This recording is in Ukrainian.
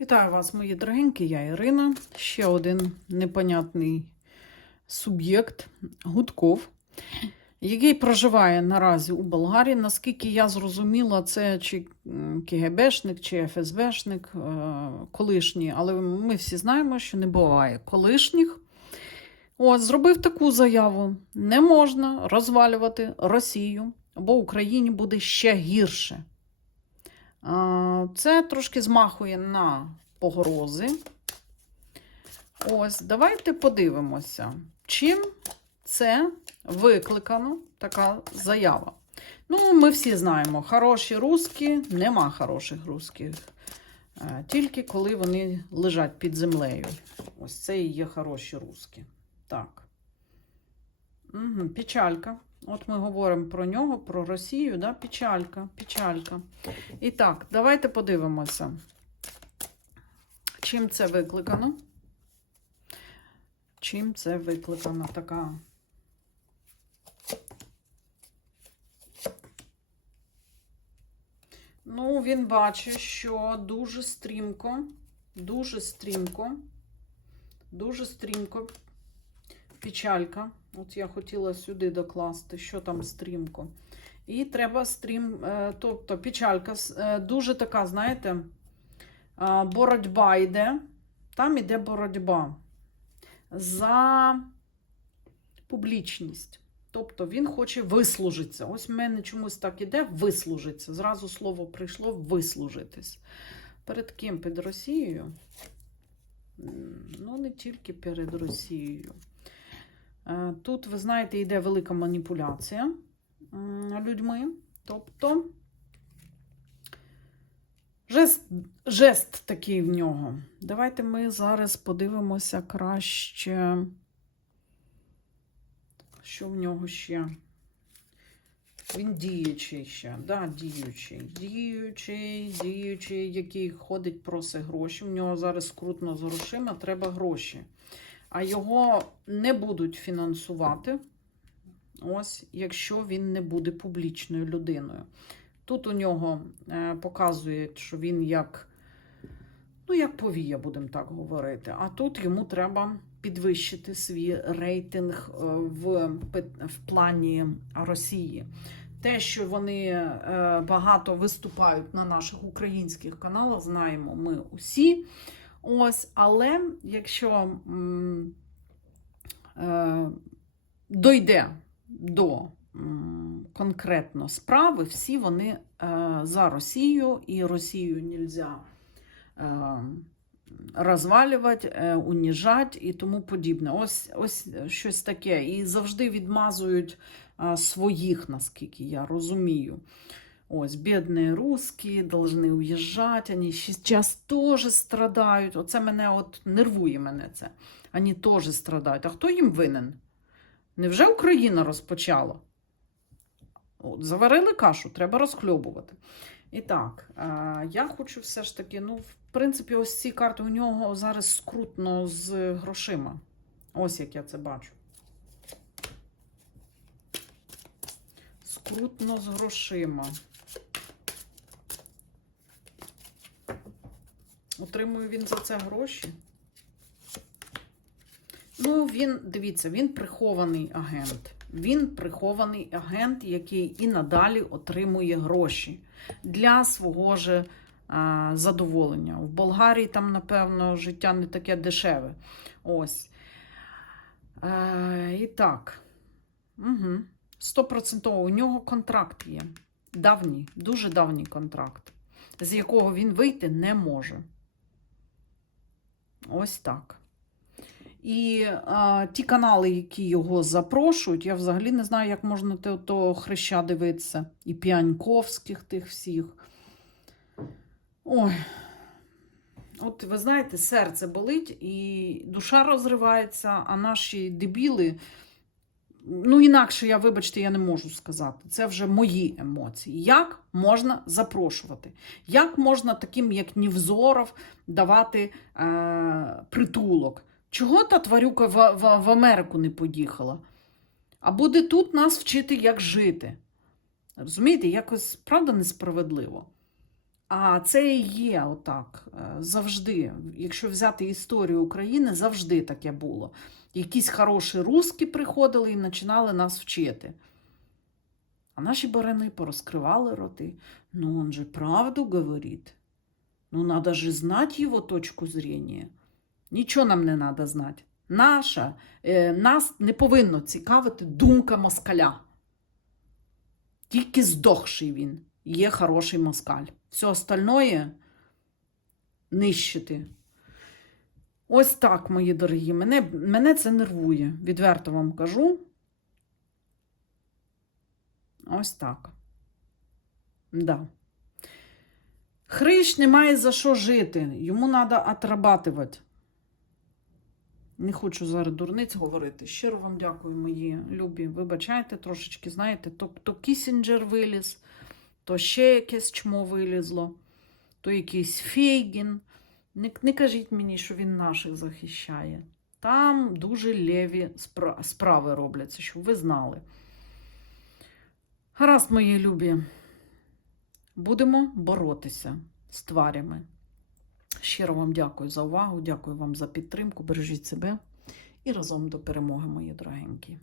Вітаю вас, мої дорогенькі, я Ірина. Ще один непонятний суб'єкт Гудков, який проживає наразі у Болгарії. Наскільки я зрозуміла, це чи КГБшник, чи ФСБшник е, колишній, але ми всі знаємо, що не буває колишніх. От, зробив таку заяву: не можна розвалювати Росію, бо Україні буде ще гірше. Це трошки змахує на погрози. Ось, давайте подивимося, чим це викликано така заява. Ну, ми всі знаємо, хороші русські, нема хороших русських. Е, Тільки коли вони лежать під землею. Ось це і є хороші русські. Так. Угу, печалька. От ми говоримо про нього, про Росію, да? печалька, печалька. І так, давайте подивимося, чим це викликано. Чим це викликана така. Ну, він бачить, що дуже стрімко, дуже стрімко, дуже стрімко печалька. От я хотіла сюди докласти, що там стрімко. І треба стрім, е, тобто печалька е, дуже така, знаєте, боротьба йде. Там іде боротьба за публічність. Тобто він хоче вислужитися. Ось в мене чомусь так іде вислужитися. Зразу слово прийшло вислужитись. Перед ким? Перед Росією? Ну, не тільки перед Росією. Е, Тут, ви знаєте, йде велика маніпуляція людьми. Тобто жест, жест такий в нього. Давайте ми зараз подивимося краще, що в нього ще. Він діючий ще, да, діючий, діючий, діючий, який ходить, просить гроші. В нього зараз скрутно з грошима, треба гроші а його не будуть фінансувати, ось, якщо він не буде публічною людиною. Тут у нього е, показують, що він як, ну, як повія, будемо так говорити. А тут йому треба підвищити свій рейтинг е, в, в плані Росії. Те, що вони е, багато виступають на наших українських каналах, знаємо ми усі. Ось, але якщо е, дойде до конкретно справи, всі вони е, за Росію, і Росію нельзя е, розвалювати, е, уніжати і тому подібне. Ось, ось щось таке. І завжди відмазують е, своїх, наскільки я розумію. Ось, бідні русські, должны уїжджати, вони зараз теж страдають. Оце мене от нервує мене це. Вони теж страдають. А хто їм винен? Невже Україна розпочала? От, заварили кашу, треба розхльобувати. І так, е, я хочу все ж таки, ну, в принципі, ось ці карти у нього зараз скрутно з грошима. Ось як я це бачу. Скрутно з грошима. Отримує він за це гроші. Ну, він, дивіться, він прихований агент. Він прихований агент, який і надалі отримує гроші для свого ж а, задоволення. В Болгарії там, напевно, життя не таке дешеве. Ось. Е, і так. Угу. Стопроцентово у нього контракт є. Давній, дуже давній контракт, з якого він вийти не може. Ось так. І а, ті канали, які його запрошують, я взагалі не знаю, як можна те, то хреща дивитися. І піаньковських тих всіх. Ой. От ви знаєте, серце болить і душа розривається, а наші дебіли. Ну, інакше я, вибачте, я не можу сказати. Це вже мої емоції. Як можна запрошувати? Як можна таким, як Нівзоров, давати е, притулок? Чого та тварюка в, в, в Америку не поїхала? А буде тут нас вчити, як жити. Розумієте, якось правда несправедливо. А це і є отак е, завжди. Якщо взяти історію України, завжди таке було. Якісь хороші русські приходили і починали нас вчити. А наші барани порозкривали роти. Ну, он же правду говорит. Ну, надо же знать его точку зрения. Нічого нам не треба знати. Наша, е, нас не повинно цікавити думка москаля. Тільки здохший він є хороший москаль. Все остальное нищити. Ось так, мої дорогі. Мене, мене це нервує. Відверто вам кажу. Ось так. Да. Хрищ не має за що жити. Йому треба отрабатувати. Не хочу зараз дурниць говорити. Щиро вам дякую, мої любі. Вибачайте, трошечки, знаєте, то, то Кісінджер виліз, то ще якесь чмо вилізло, то якийсь Фейгін. Не, не кажіть мені, що він наших захищає. Там дуже спра- справи робляться, щоб ви знали. Гаразд, мої любі. Будемо боротися з тварями. Щиро вам дякую за увагу, дякую вам за підтримку. Бережіть себе і разом до перемоги, мої дорогенькі.